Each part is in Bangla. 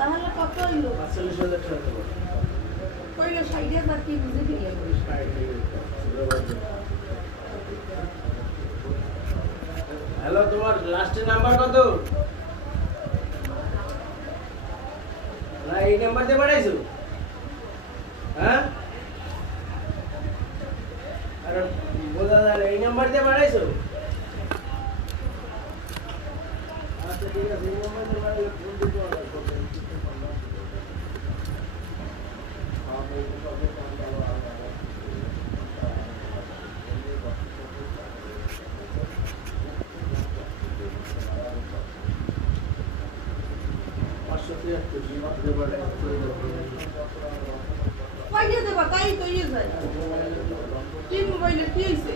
তাহলে কত হইলো? ৪৫,০০০ টাকা। কইলো ৬০,০০০ কি বুঝে ফিরিয়ে করিস? হ্যালো, তোমার লাস্টের নাম্বার কত? না এই নাম্বার দিয়ে পাঠাইছো? হ্যাঁ, আরে বোঝা যায় না, এই নাম্বার দিয়ে পাঠাইছো? আচ্ছা ঠিক আছে, এই নাম্বার দিয়ে পাঠাইলে ফোন দিতে হবে। কইয়া দেবা তাই তো ইয়ে যায়। কি মোবাইলে কি হইছে?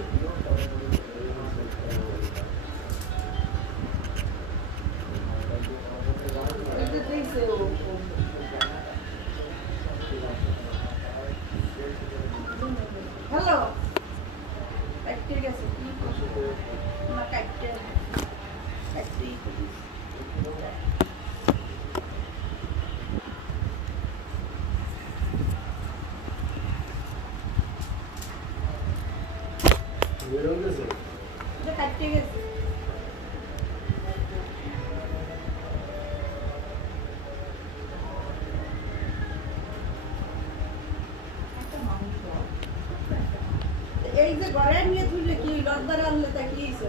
এটা দেখছে ও। হ্যালো, কাটতে গেছে কি? না কাটতে কাটতে গেছে। এই যে ঘরে নিয়ে তুললে কি লজ্জার আনলে তা কি হইছে?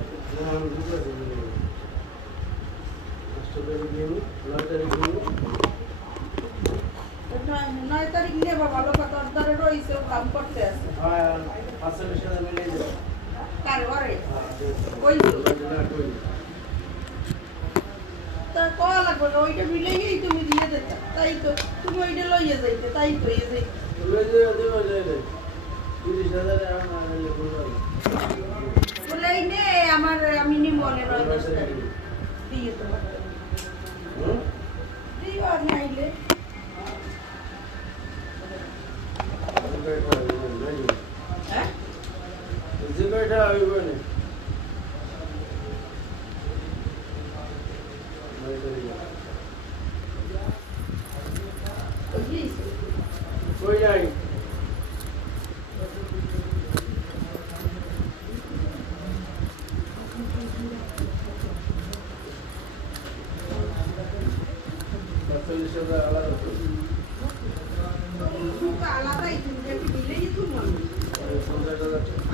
9 তারিখ নিয়ে বাবা লোক দরদারে রইছে কাম করতে আছে। হ্যাঁ, ৪৫,০০০ টাকা মিলে যাবে। কার ঘরে? কইছো? তা কয়া লাগবে না, ওইটা মিলেই তুমি দিয়ে দিতে। তাই তো তুমি ওইটা লইয়ে যাইতে, তাই তো ইয়ে যাইতে। বলে এই নে আমার আমি নি মনে রয় দিয়ে তোমার দিও আর নাইলে হ্যাঁ কই নাই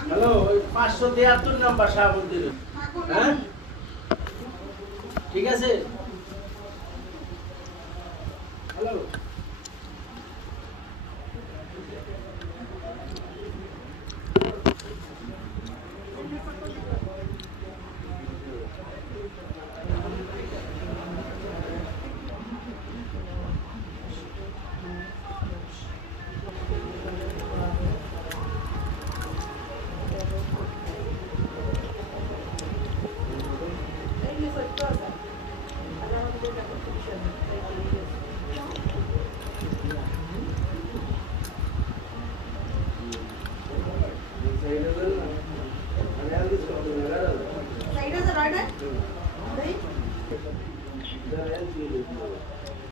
হ্যালো, ওই 573 নাম্বার শাহাবুদ্দিন। হ্যাঁ ঠিক আছে।